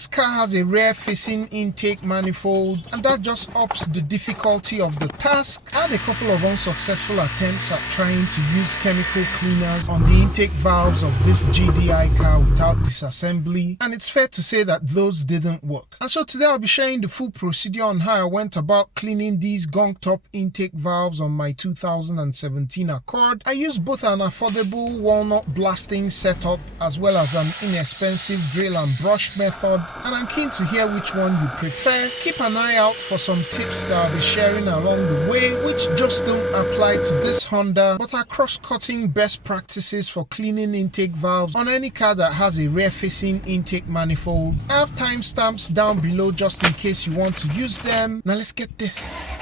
This car has a rear-facing intake manifold, and that just ups the difficulty of the task. I had a couple of unsuccessful attempts at trying to use chemical cleaners on the intake valves of this GDI car without disassembly, and it's fair to say that those didn't work. And so today I'll be sharing the full procedure on how I went about cleaning these gunked up intake valves on my 2017 Accord. I used both an affordable walnut blasting setup as well as an inexpensive drill and brush method, and I'm keen to hear which one you prefer. Keep an eye out for some tips that I'll be sharing along the way, which just don't apply to this Honda but are cross-cutting best practices for cleaning intake valves on any car that has a rear-facing intake manifold. I have timestamps down below just in case you want to use them. Now let's get this.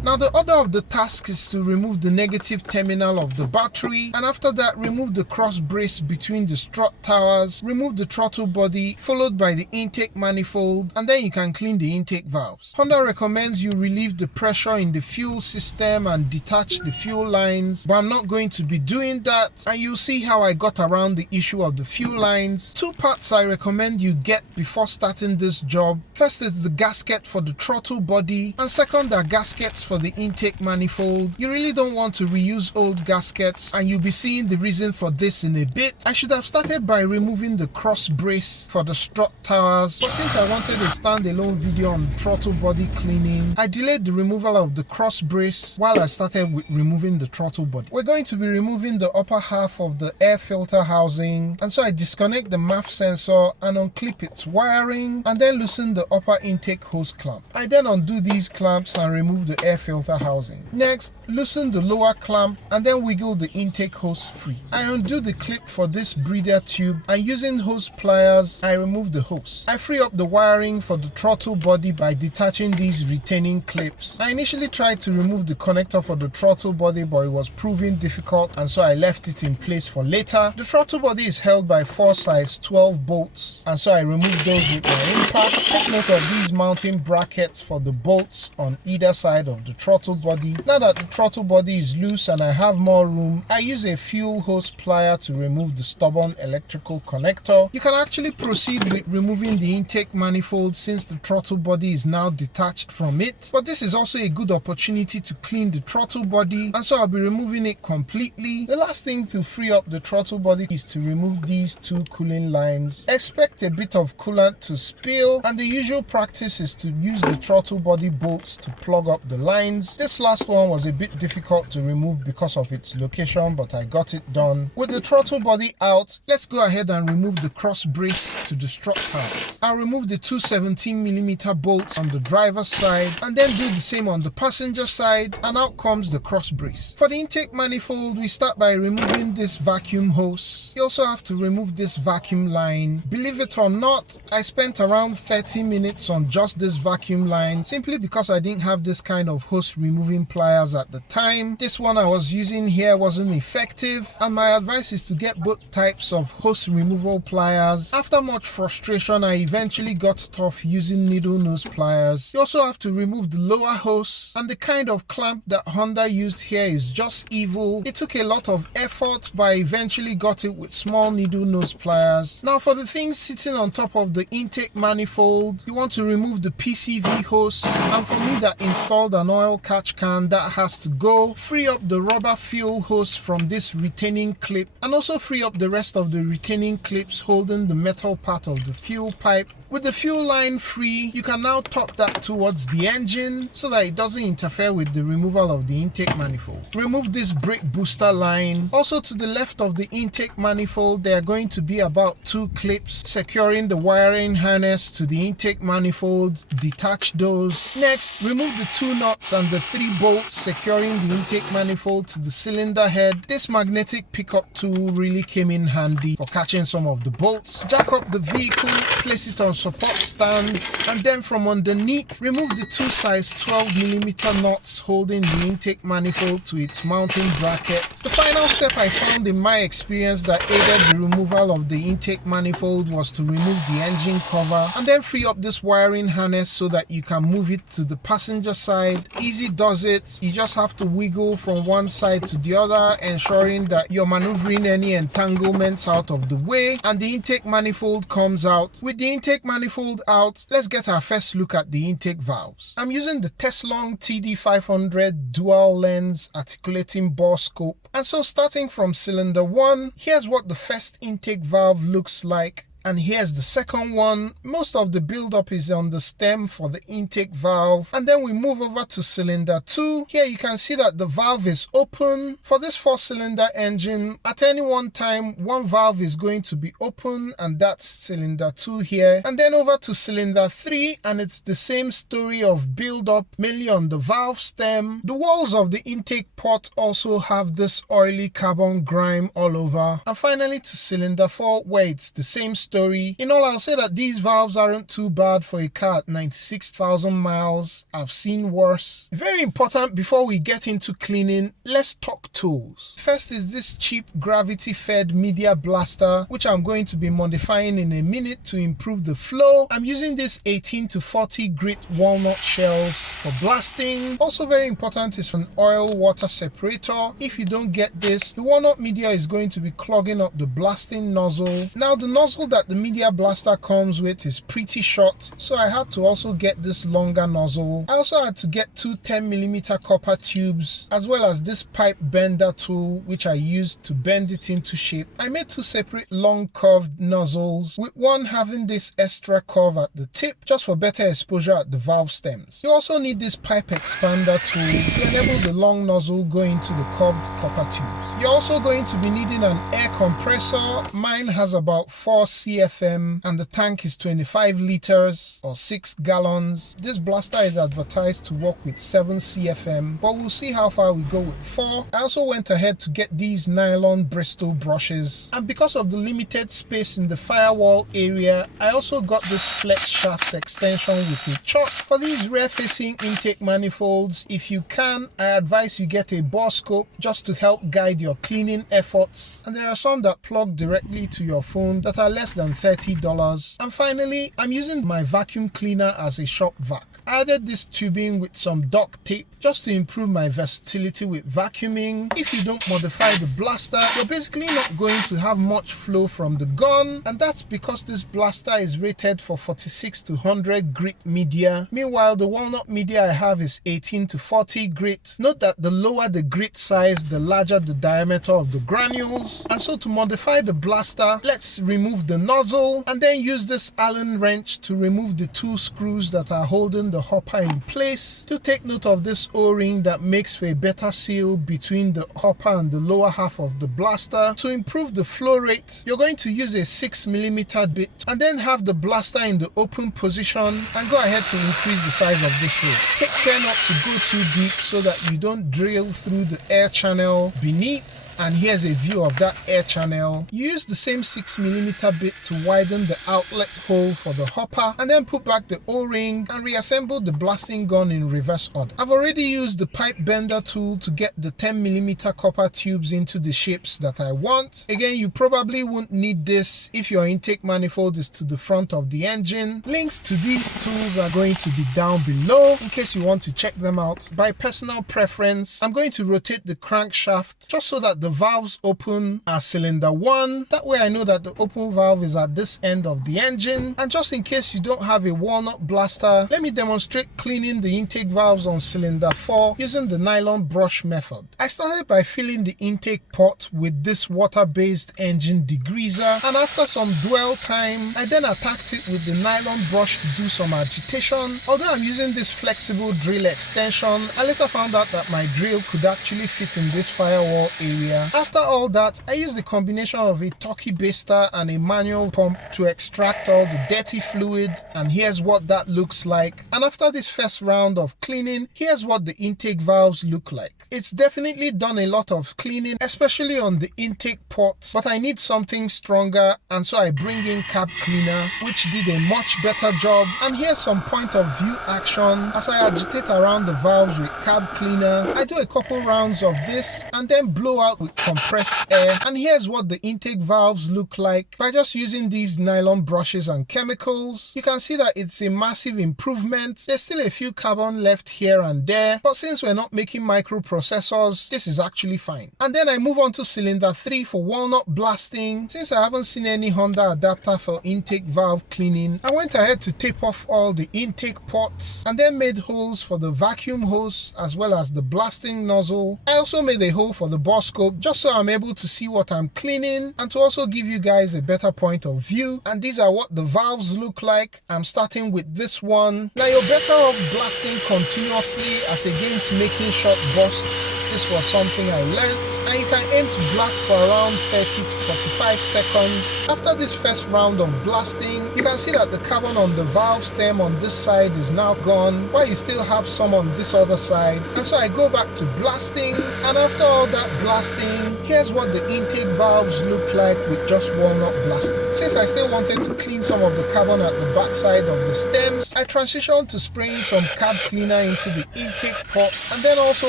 Now the order of the task is to remove the negative terminal of the battery, and after that remove the cross brace between the strut towers, remove the throttle body, followed by the intake manifold, and then you can clean the intake valves. Honda recommends you relieve the pressure in the fuel system and detach the fuel lines, but I'm not going to be doing that, and you'll see how I got around the issue of the fuel lines. Two parts I recommend you get before starting this job. First is the gasket for the throttle body, and second are gaskets for the intake manifold. You really don't want to reuse old gaskets, and you'll be seeing the reason for this in a bit. I should have started by removing the cross brace for the strut towers, but since I wanted a standalone video on throttle body cleaning, I delayed the removal of the cross brace while I started with removing the throttle body. We're going to be removing the upper half of the air filter housing, and so I disconnect the MAF sensor and unclip its wiring, and then loosen the upper intake hose clamp. I then undo these clamps and remove the air filter housing. Next, loosen the lower clamp and then wiggle the intake hose free. I undo the clip for this breather tube, and using hose pliers, I remove the hose. I free up the wiring for the throttle body by detaching these retaining clips. I initially tried to remove the connector for the throttle body, but it was proving difficult, and so I left it in place for later. The throttle body is held by 4 size 12 bolts, and so I removed those with my impact. Take note of these mounting brackets for the bolts on either side of the throttle body. Now that the throttle body is loose and I have more room, I use a fuel hose plier to remove the stubborn electrical connector. You can actually proceed with removing the intake manifold since the throttle body is now detached from it, but this is also a good opportunity to clean the throttle body, and so I'll be removing it completely. The last thing to free up the throttle body is to remove these two cooling lines. Expect a bit of coolant to spill, and the usual practice is to use the throttle body bolts to plug up the lines. This last one was a bit difficult to remove because of its location, but I got it done. With the throttle body out, let's go ahead and remove the cross brace to the strut house. I'll remove the two 17mm bolts on the driver's side and then do the same on the passenger side, and out comes the cross brace. For the intake manifold, we start by removing this vacuum hose. You also have to remove this vacuum line. Believe it or not, I spent around 30 minutes on just this vacuum line simply because I didn't have this kind of hose removing pliers at the time. This one I was using here wasn't effective, and my advice is to get both types of hose removal pliers. After much frustration, I eventually got it off using needle nose pliers. You also have to remove the lower hose, and the kind of clamp that Honda used here is just evil. It took a lot of effort, but I eventually got it with small needle nose pliers. Now for the things sitting on top of the intake manifold, you want to remove the PCV hose, and for me that installed an oil catch can that has to go. Free up the rubber fuel hose from this retaining clip, and also free up the rest of the retaining clips holding the metal part of the fuel pipe. With the fuel line free, you can now tuck that towards the engine so that it doesn't interfere with the removal of the intake manifold. Remove this brake booster line. Also to the left of the intake manifold, there are going to be about 2 clips securing the wiring harness to the intake manifold. Detach those. Next, remove the 2 nuts and the 3 bolts securing the intake manifold to the cylinder head. This magnetic pickup tool really came in handy for catching some of the bolts. Jack up the vehicle, place it on support stands, and then from underneath, remove the two size 12mm nuts holding the intake manifold to its mounting bracket. The final step I found in my experience that aided the removal of the intake manifold was to remove the engine cover and then free up this wiring harness so that you can move it to the passenger side. Easy does it. You just have to wiggle from one side to the other, ensuring that you're maneuvering any entanglements out of the way, and the intake manifold comes out. With the intake manifold out, let's get our first look at the intake valves. I'm using the Teslong TD500 dual lens articulating bore scope, and so starting from cylinder 1, here's what the first intake valve looks like. And here's the second one. Most of the buildup is on the stem for the intake valve. And then we move over to cylinder 2. Here you can see that the valve is open. For this 4-cylinder engine, at any one time, one valve is going to be open, and that's cylinder 2 here. And then over to cylinder 3, and it's the same story of buildup, mainly on the valve stem. The walls of the intake port also have this oily carbon grime all over. And finally to cylinder 4, where it's the same story. In all, I'll say that these valves aren't too bad for a car at 96,000 miles. I've seen worse. Very important before we get into cleaning, let's talk tools. First is this cheap gravity-fed media blaster, which I'm going to be modifying in a minute to improve the flow. I'm using this 18 to 40 grit walnut shells for blasting. Also very important is an oil water separator. If you don't get this, the walnut media is going to be clogging up the blasting nozzle. Now the nozzle that the media blaster comes with is pretty short, so I had to also get this longer nozzle. I also had to get two 10mm copper tubes, as well as this pipe bender tool, which I used to bend it into shape. I made two separate long curved nozzles, with one having this extra curve at the tip, just for better exposure at the valve stems. You also need this pipe expander tool to enable the long nozzle going into the curved copper tubes. You're also going to be needing an air compressor. Mine has about 4 CFM and the tank is 25 liters or 6 gallons. This blaster is advertised to work with 7 CFM, but we'll see how far we go with 4. I also went ahead to get these nylon Bristol brushes, and because of the limited space in the firewall area, I also got this flex shaft extension with a chuck. For these rear facing intake manifolds, if you can, I advise you get a bore scope just to help guide your cleaning efforts, and there are some that plug directly to your phone that are less than $30. And finally, I'm using my vacuum cleaner as a shop vac. I added this tubing with some duct tape just to improve my versatility with vacuuming. If you don't modify the blaster, you're basically not going to have much flow from the gun, and that's because this blaster is rated for 46 to 100 grit media. Meanwhile, the walnut media I have is 18 to 40 grit. Note that the lower the grit size, the larger the diameter of the granules. And so to modify the blaster, let's remove the nozzle and then use this Allen wrench to remove the 2 screws that are holding the hopper in place. To take note of this O-ring that makes for a better seal between the hopper and the lower half of the blaster. To improve the flow rate, you're going to use a 6mm bit and then have the blaster in the open position and go ahead to increase the size of this hole. Take care not to go too deep so that you don't drill through the air channel beneath. And here's a view of that air channel. Use the same 6mm bit to widen the outlet hole for the hopper and then put back the O-ring and reassemble the blasting gun in reverse order. I've already used the pipe bender tool to get the 10mm copper tubes into the shapes that I want. Again, you probably won't need this if your intake manifold is to the front of the engine. Links to these tools are going to be down below in case you want to check them out. By personal preference, I'm going to rotate the crankshaft just so that the valves open at cylinder 1. That way I know that the open valve is at this end of the engine. And just in case you don't have a walnut blaster, let me demonstrate cleaning the intake valves on cylinder 4 using the nylon brush method. I started by filling the intake port with this water-based engine degreaser, and after some dwell time, I then attacked it with the nylon brush to do some agitation. Although I'm using this flexible drill extension, I later found out that my drill could actually fit in this firewall area. area. After all that, I use the combination of a turkey baster and a manual pump to extract all the dirty fluid, and here's what that looks like. And after this first round of cleaning, here's what the intake valves look like. It's definitely done a lot of cleaning, especially on the intake ports, but I need something stronger, and so I bring in carb cleaner, which did a much better job. And here's some point of view action as I agitate around the valves with carb cleaner. I do a couple rounds of this and then blow out with compressed air, and here's what the intake valves look like by just using these nylon brushes and chemicals. You can see that it's a massive improvement. There's still a few carbon left here and there, but since we're not making microprocessors, this is actually fine. And then I move on to cylinder 3 for walnut blasting. Since I haven't seen any Honda adapter for intake valve cleaning, I went ahead to tape off all the intake ports and then made holes for the vacuum hose as well as the blasting nozzle. I also made a hole for the bore scope just so I'm able to see what I'm cleaning and to also give you guys a better point of view. And these are what the valves look like. I'm starting with this one. Now you're better off blasting continuously as against making short bursts. This was something I learned, and you can aim to blast for around 30 to 45 seconds. After this first round of blasting, you can see that the carbon on the valve stem on this side is now gone, while you still have some on this other side. And so I go back to blasting, and after all that blasting, here's what the intake valves look like with just walnut blasting. Since I still wanted to clean some of the carbon at the back side of the stems, I transitioned to spraying some carb cleaner into the intake pot, and then also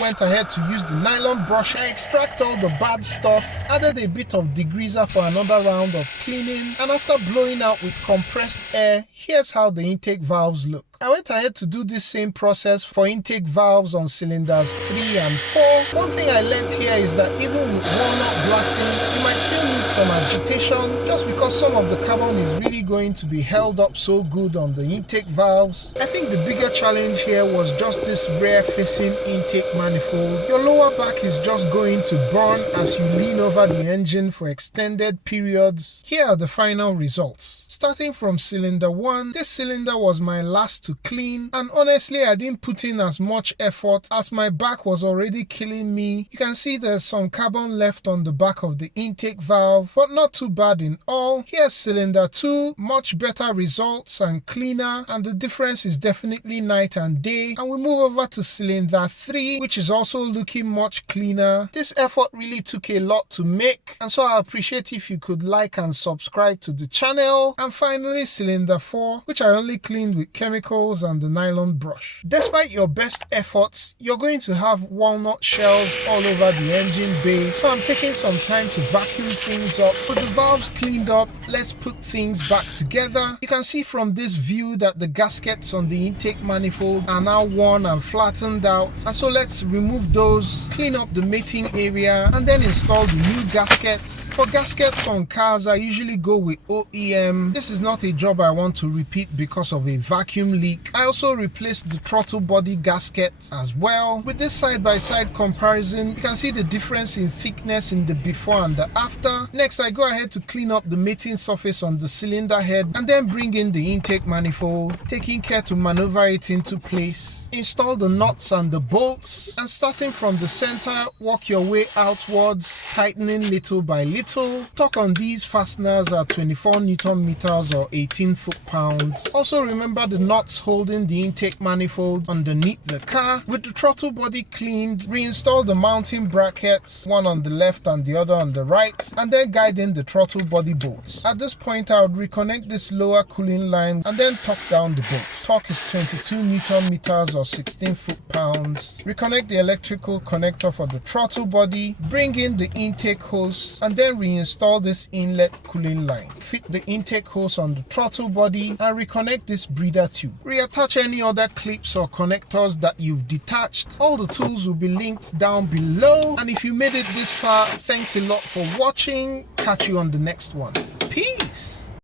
went ahead to use the nylon brush. I extract all the bad stuff, added a bit of degreaser for another round of cleaning, and after blowing out with compressed air, here's how the intake valves look. I went ahead to do this same process for intake valves on cylinders 3 and 4. One thing I learned here is that even with walnut blasting, you might still need some agitation just because some of the carbon is really going to be held up so good on the intake valves. I think the bigger challenge here was just this rear facing intake manifold. Your lower back is just going to burn as you lean over the engine for extended periods. Here are the final results. Starting from cylinder 1, this cylinder was my last to clean, and honestly I didn't put in as much effort as my back was already killing me. You can see there's some carbon left on the back of the intake valve, but not too bad in all. Here's cylinder 2, much better results and cleaner, and the difference is definitely night and day. And we move over to cylinder 3, which is also looking much cleaner. This effort really took a lot to make, and so I appreciate if you could like and subscribe to the channel. And finally cylinder 4, which I only cleaned with chemicals and the nylon brush. Despite your best efforts, you're going to have walnut shells all over the engine bay, so I'm taking some time to vacuum things up. With the valves cleaned up, let's put things back together. You can see from this view that the gaskets on the intake manifold are now worn and flattened out, and so let's remove those, clean up the mating area, and then install the new gaskets. For gaskets on cars, I usually go with OEM. This is not a job I want to repeat because of a vacuum leak. I also replaced the throttle body gasket as well. With this side-by-side comparison, you can see the difference in thickness in the before and the after. Next, I go ahead to clean up the mating surface on the cylinder head and then bring in the intake manifold, taking care to maneuver it into place. Install the nuts and the bolts, and starting from the center, work your way outwards, tightening little by little. Torque on these fasteners are 24 Newton meters or 18 foot-pounds. Also remember the nuts holding the intake manifold underneath the car. With the throttle body cleaned, reinstall the mounting brackets, one on the left and the other on the right, and then guide in the throttle body bolts. At this point, I would reconnect this lower cooling line and then torque down the bolt. Torque is 22 Newton meters or 16 foot-pounds. Reconnect the electrical connector for the throttle body, bring in the intake hose, and then reinstall this inlet cooling line. Fit the intake hose on the throttle body and reconnect this breather tube. Reattach any other clips or connectors that you've detached. All the tools will be linked down below, and if you made it this far, thanks a lot for watching. Catch you on the next one. Peace!